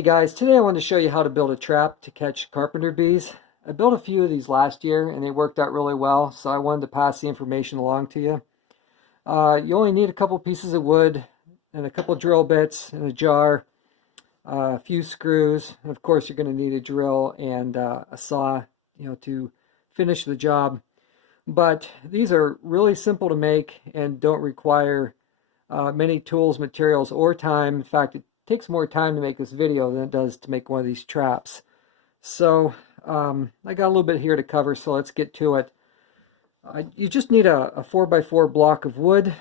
Hey guys, today I wanted to show you how to build a trap to catch carpenter bees. I built a few of these last year and they worked out really well, so I wanted to pass the information along to you. You only need a couple pieces of wood and a couple drill bits and a jar, a few screws, and of course you're going to need a drill and a saw, to finish the job. But these are really simple to make and don't require many tools, materials, or time. In fact, it takes more time to make this video than it does to make one of these traps. So I got a little bit here to cover, so let's get to it. You just need a 4x4 block of wood,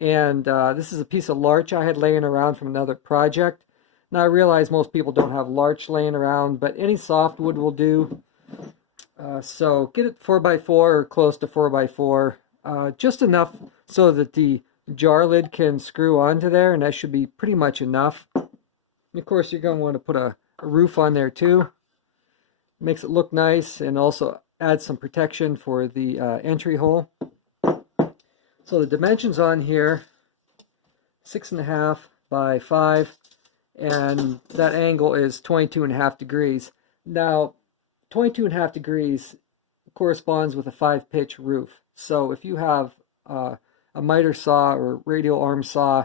and this is a piece of larch I had laying around from another project. Now I realize most people don't have larch laying around, but any softwood will do. So get it 4x4 or close to 4x4, just enough so that the jar lid can screw onto there, and that should be pretty much enough. And of course you're going to want to put a roof on there too. Makes it look nice and also add some protection for the entry hole. So the dimensions on here, 6.5 by 5, and that angle is 22.5 degrees. Now 22.5 degrees corresponds with a 5-pitch roof. So if you have a miter saw or radial arm saw,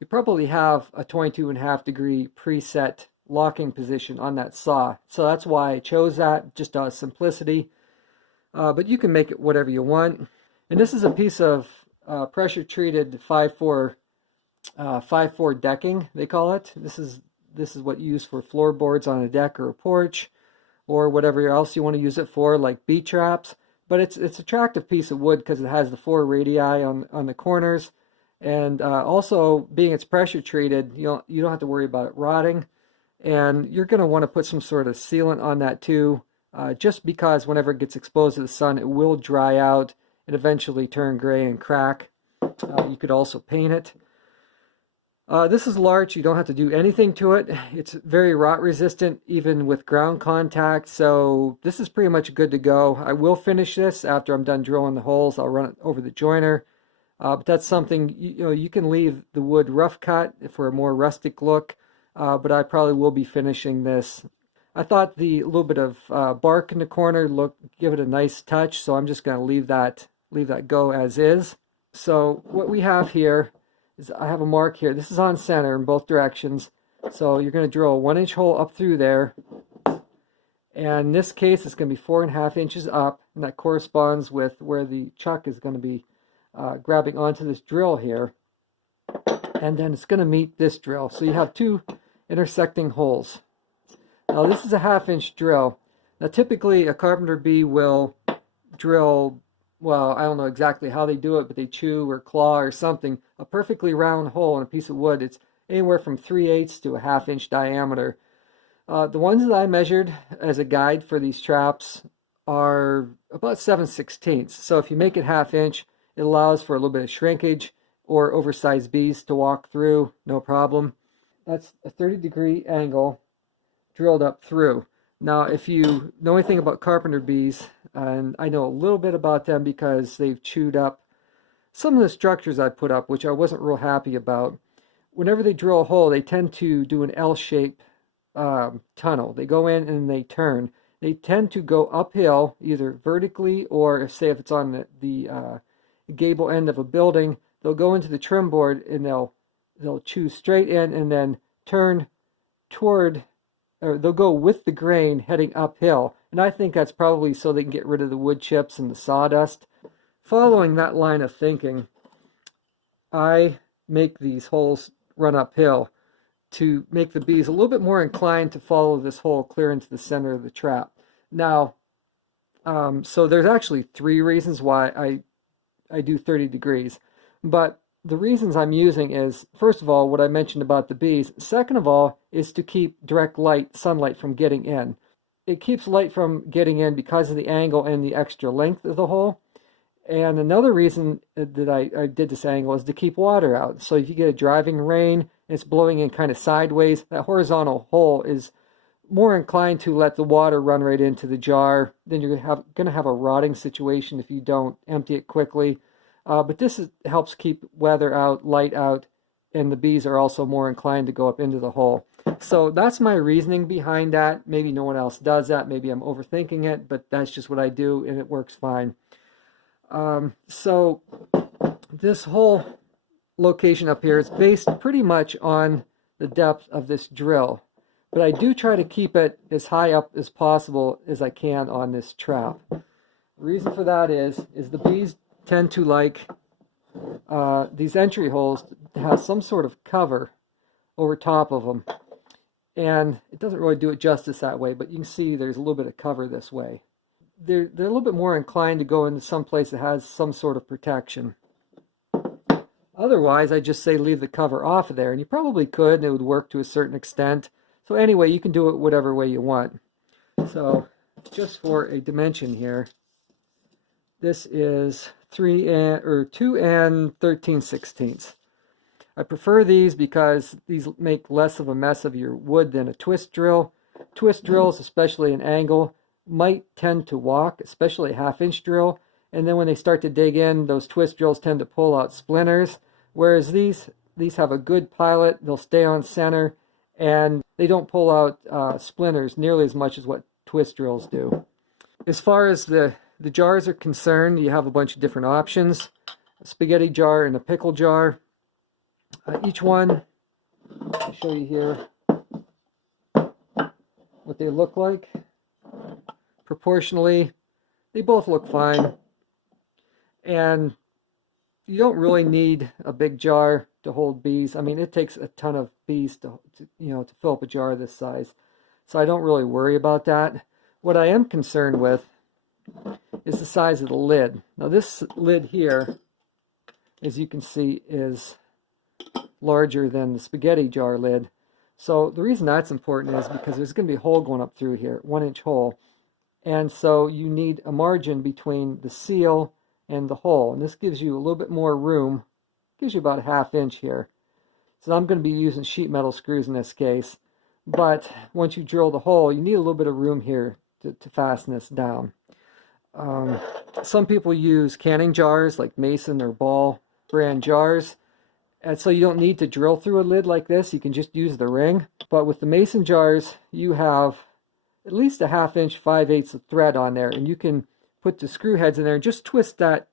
you probably have a 22.5 degree preset locking position on that saw. So that's why I chose that, just out of simplicity. But you can make it whatever you want. And this is a piece of pressure treated 5/4 decking, they call it. This is what you use for floorboards on a deck or a porch, or whatever else you want to use it for, like bee traps. But it's an attractive piece of wood because it has the 4 radii on the corners, and also being it's pressure treated, you don't have to worry about it rotting. And you're going to want to put some sort of sealant on that too, just because whenever it gets exposed to the sun, it will dry out and eventually turn gray and crack. You could also paint it. This is larch. You don't have to do anything to it. It's very rot resistant even with ground contact, so this is pretty much good to go. I will finish this after I'm done drilling the holes. I'll run it over the joiner, but that's something you can leave the wood rough cut for a more rustic look, but I probably will be finishing this. I thought the little bit of bark in the corner give it a nice touch, so I'm just going to leave that go as is. So what we have here is I have a mark here. This is on center in both directions. So you're going to drill a 1-inch hole up through there. And in this case, it's going to be 4.5 inches up. And that corresponds with where the chuck is going to be grabbing onto this drill here. And then it's going to meet this drill. So you have 2 intersecting holes. Now this is a 1/2-inch drill. Now typically a carpenter bee will drill, well, I don't know exactly how they do it, but they chew or claw or something, a perfectly round hole in a piece of wood. It's anywhere from 3/8 to a 1/2-inch diameter. The ones that I measured as a guide for these traps are about 7/16. So if you make it 1/2 inch, it allows for a little bit of shrinkage or oversized bees to walk through, no problem. That's a 30-degree angle drilled up through. Now, if you know anything about carpenter bees, and I know a little bit about them because they've chewed up some of the structures I put up, which I wasn't real happy about. Whenever they drill a hole, they tend to do an L-shaped tunnel. They go in and they turn. They tend to go uphill, either vertically or, if it's on the gable end of a building, they'll go into the trim board and they'll chew straight in and then turn toward, or they'll go with the grain heading uphill. And I think that's probably so they can get rid of the wood chips and the sawdust. Following that line of thinking, I make these holes run uphill to make the bees a little bit more inclined to follow this hole clear into the center of the trap. Now, so there's actually 3 reasons why I do 30 degrees. But the reasons I'm using is, first of all, what I mentioned about the bees. Second of all, is to keep direct sunlight from getting in. It keeps light from getting in because of the angle and the extra length of the hole. And another reason that I did this angle is to keep water out. So if you get a driving rain and it's blowing in kind of sideways, that horizontal hole is more inclined to let the water run right into the jar. Then you're going to have a rotting situation if you don't empty it quickly. But this helps keep weather out, light out, and the bees are also more inclined to go up into the hole. So that's my reasoning behind that. Maybe no one else does that. Maybe I'm overthinking it, but that's just what I do, and it works fine. So this whole location up here is based pretty much on the depth of this drill, but I do try to keep it as high up as possible as I can on this trap. The reason for that is the bees tend to like these entry holes to have some sort of cover over top of them, and it doesn't really do it justice that way, but you can see there's a little bit of cover this way. They're a little bit more inclined to go into some place that has some sort of protection. Otherwise, I just say leave the cover off of there, and you probably could, and it would work to a certain extent. So anyway, you can do it whatever way you want. So just for a dimension here, this is 2 and 13/16. I prefer these because these make less of a mess of your wood than a twist drill. Twist drills, especially an angle, might tend to walk, especially a 1/2-inch drill. And then when they start to dig in, those twist drills tend to pull out splinters. Whereas these have a good pilot, they'll stay on center, and they don't pull out splinters nearly as much as what twist drills do. As far as the jars are concerned, you have a bunch of different options. A spaghetti jar and a pickle jar. Each one, I'll show you here what they look like. Proportionally, they both look fine. And you don't really need a big jar to hold bees. I mean, it takes a ton of bees to fill up a jar this size. So I don't really worry about that. What I am concerned with is the size of the lid. Now this lid here, as you can see, is larger than the spaghetti jar lid. So the reason that's important is because there's going to be a hole going up through here, 1-inch hole. And so you need a margin between the seal and the hole. And this gives you a little bit more room. Gives you about a 1/2-inch here. So I'm going to be using sheet metal screws in this case. But once you drill the hole, you need a little bit of room here to fasten this down. Some people use canning jars like Mason or Ball brand jars. And so you don't need to drill through a lid like this. You can just use the ring. But with the Mason jars, you have at least a 1/2-inch, 5/8 of thread on there. And you can put the screw heads in there and just twist that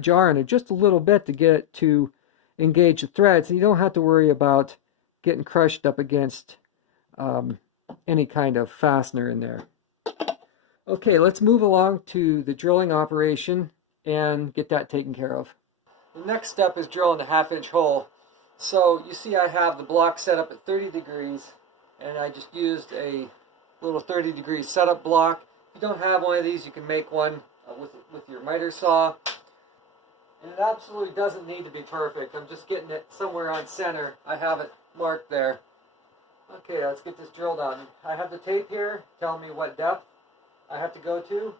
jar in there just a little bit to get it to engage the threads. And you don't have to worry about getting crushed up against any kind of fastener in there. Okay, let's move along to the drilling operation and get that taken care of. The next step is drilling a 1/2-inch hole. So you see I have the block set up at 30 degrees, and I just used a little 30-degree setup block. If you don't have one of these, you can make one with your miter saw. And it absolutely doesn't need to be perfect. I'm just getting it somewhere on center. I have it marked there. Okay, let's get this drilled on. I have the tape here telling me what depth I have to go to.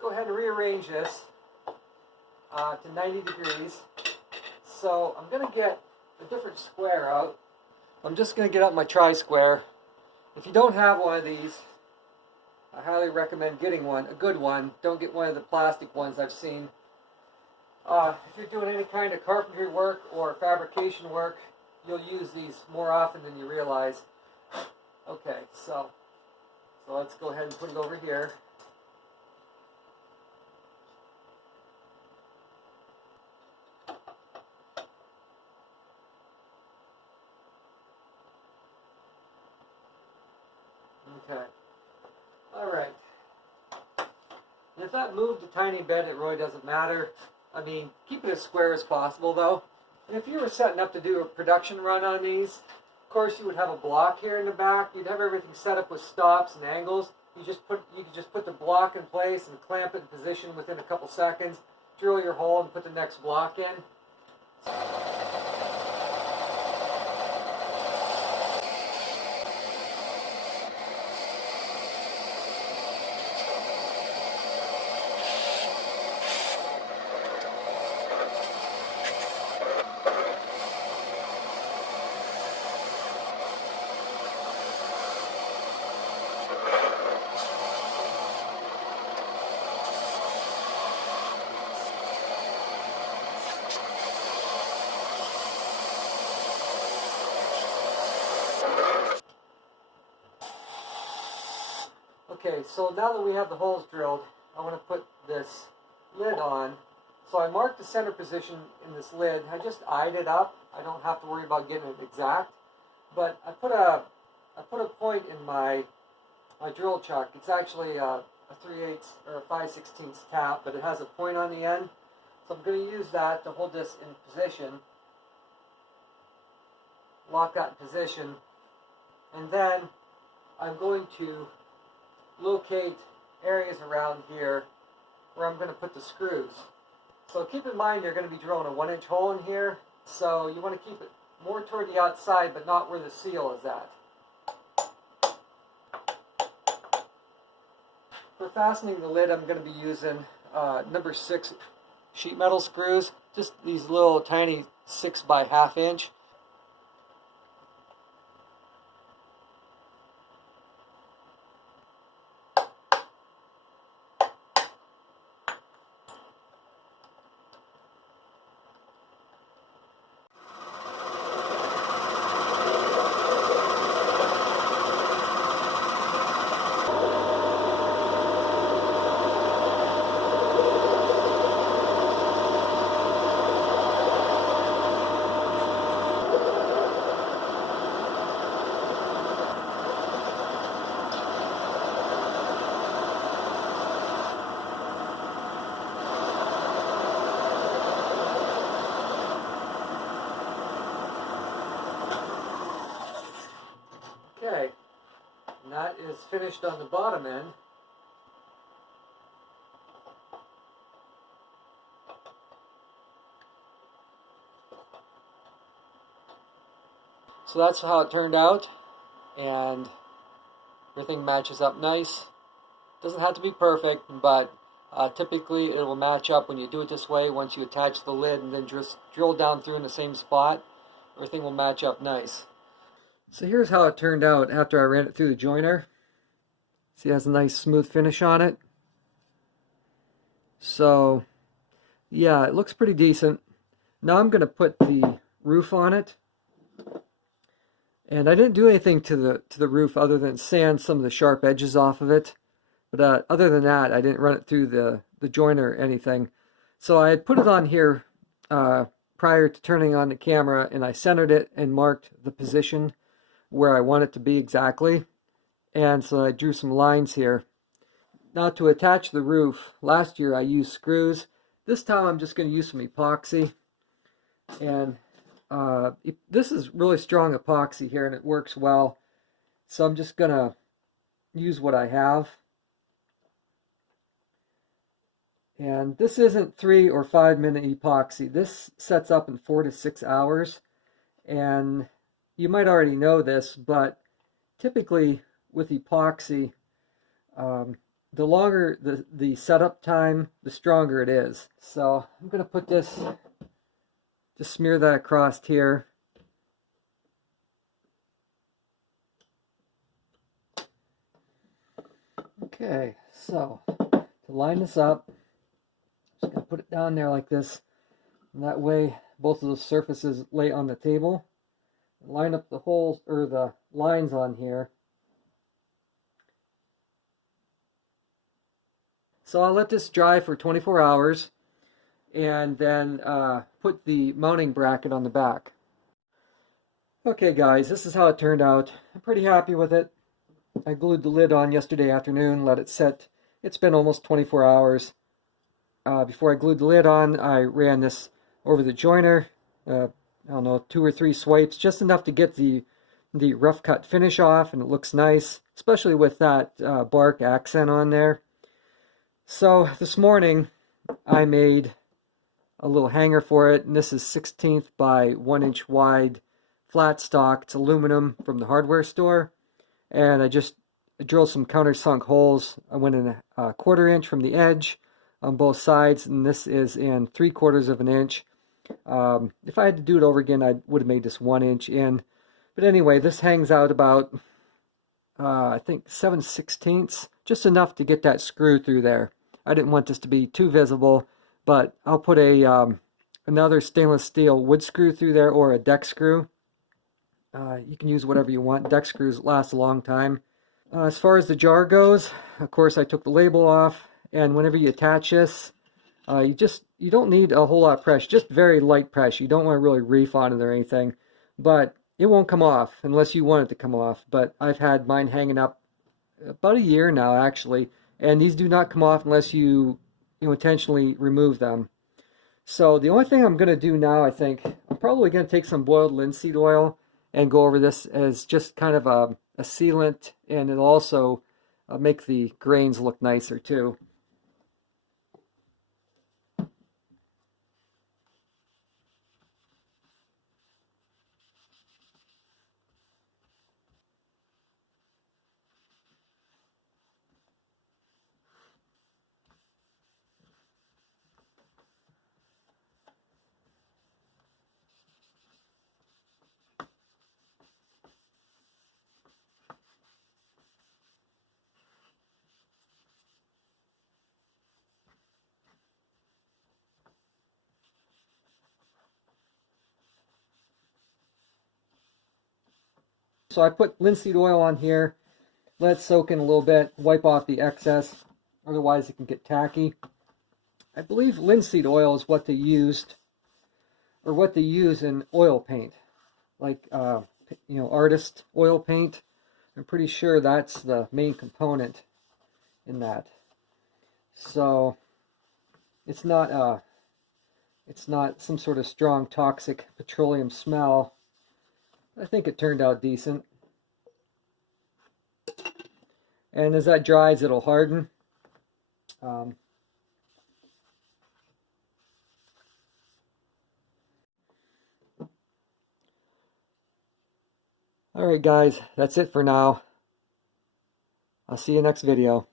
Go ahead and rearrange this to 90 degrees. So I'm going to get a different square out. I'm just going to get out my tri-square. If you don't have one of these, I highly recommend getting one, a good one. Don't get one of the plastic ones I've seen. If you're doing any kind of carpentry work or fabrication work, you'll use these more often than you realize. Okay, so let's go ahead and put it over here. Okay. Alright. And if that moved a tiny bit, it really doesn't matter. I mean, keep it as square as possible though. And if you were setting up to do a production run on these, of course you would have a block here in the back. You'd have everything set up with stops and angles. You could just put the block in place and clamp it in position within a couple seconds. Drill your hole and put the next block in. Okay, so now that we have the holes drilled, I want to put this lid on. So I marked the center position in this lid. I just eyed it up. I don't have to worry about getting it exact. But I put a point in my drill chuck. It's actually a 3/8 or a 5/16 tap, but it has a point on the end. So I'm going to use that to hold this in position. Lock that in position. And then I'm going to locate areas around here where I'm going to put the screws. So keep in mind you're going to be drilling a 1-inch hole in here, so you want to keep it more toward the outside but not where the seal is at. For fastening the lid, I'm going to be using number 6 sheet metal screws, just these little tiny 6 by 1/2 inch. Okay, and that is finished on the bottom end. So that's how it turned out, and everything matches up nice. Doesn't have to be perfect, but typically it will match up when you do it this way. Once you attach the lid and then just drill down through in the same spot, everything will match up nice. So here's how it turned out after I ran it through the joiner. See, it has a nice smooth finish on it. So yeah, it looks pretty decent. Now I'm going to put the roof on it. And I didn't do anything to the roof other than sand some of the sharp edges off of it. But other than that, I didn't run it through the joiner or anything. So I had put it on here prior to turning on the camera, and I centered it and marked the position where I want it to be exactly. And so I drew some lines here. Now to attach the roof, last year I used screws. This time I'm just going to use some epoxy. And this is really strong epoxy here and it works well. So I'm just going to use what I have. And this isn't 3 or 5 minute epoxy. This sets up in 4 to 6 hours. And you might already know this, but typically with epoxy, the longer the setup time, the stronger it is. So I'm going to put this, just smear that across here. Okay, so to line this up, just going to put it down there like this. And that way both of those surfaces lay on the table. Line up the holes or the lines on here. So I'll let this dry for 24 hours and then put the mounting bracket on the back. Okay guys, this is how it turned out. I'm pretty happy with it. I glued the lid on yesterday afternoon, let it set. It's been almost 24 hours. Before I glued the lid on, I ran this over the joiner. I don't know, 2 or 3 swipes, just enough to get the rough cut finish off, and it looks nice, especially with that bark accent on there. So this morning I made a little hanger for it, and this is 1/16 by 1 inch wide flat stock. It's aluminum from the hardware store, and I just drilled some countersunk holes. I went in a 1/4 inch from the edge on both sides, and this is in 3/4 of an inch. If I had to do it over again, I would have made this 1 inch in. But anyway, this hangs out about, I think 7/16, just enough to get that screw through there. I didn't want this to be too visible, but I'll put another stainless steel wood screw through there, or a deck screw. You can use whatever you want. Deck screws last a long time. As far as the jar goes, of course I took the label off, and whenever you attach this, you don't need a whole lot of pressure, just very light pressure. You don't want to really reef on it or anything, but it won't come off unless you want it to come off. But I've had mine hanging up about a year now actually, and these do not come off unless you intentionally remove them. So the only thing I'm going to do now, I think, I'm probably going to take some boiled linseed oil and go over this as just kind of a sealant, and it'll also make the grains look nicer too. So I put linseed oil on here, let it soak in a little bit, wipe off the excess, otherwise it can get tacky. I believe linseed oil is what they used, or what they use in oil paint, like artist oil paint. I'm pretty sure that's the main component in that. So it's not some sort of strong toxic petroleum smell. I think it turned out decent. And as that dries, it'll harden. All right, guys, that's it for now. I'll see you next video.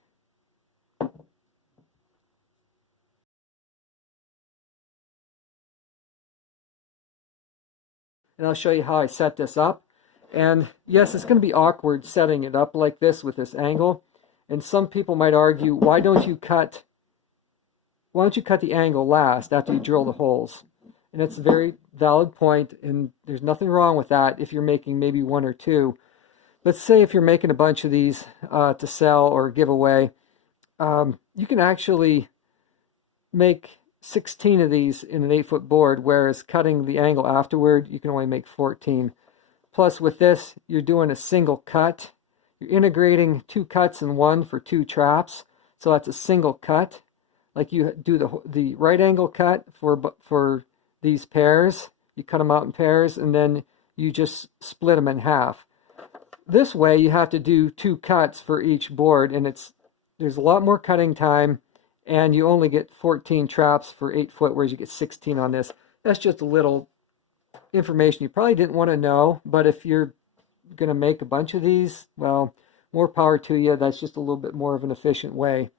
And I'll show you how I set this up. And yes, it's going to be awkward setting it up like this with this angle. And some people might argue, why don't you cut the angle last after you drill the holes? And it's a very valid point, and there's nothing wrong with that if you're making maybe one or two. Let's say if you're making a bunch of these to sell or give away, you can actually make 16 of these in an 8-foot board, whereas cutting the angle afterward, you can only make 14. Plus with this, you're doing a single cut. You're integrating 2 cuts in one for 2 traps, so that's a single cut. Like you do the right angle cut for these pairs, you cut them out in pairs, and then you just split them in half. This way, you have to do 2 cuts for each board, and there's a lot more cutting time, and you only get 14 traps for 8 foot, whereas you get 16 on this. That's just a little information you probably didn't want to know, but if you're going to make a bunch of these, well, more power to you. That's just a little bit more of an efficient way.